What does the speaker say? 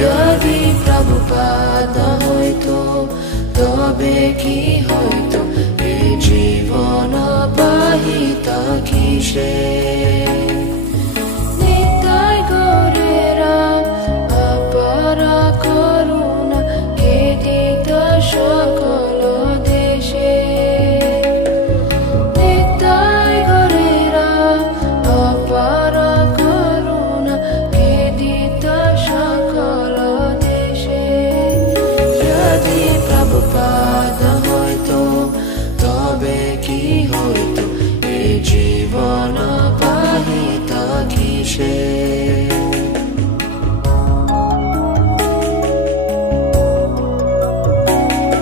যদি প্রভুপাদ না হইতো তবে কি হইতো এই জীবন পাহিত কিসে।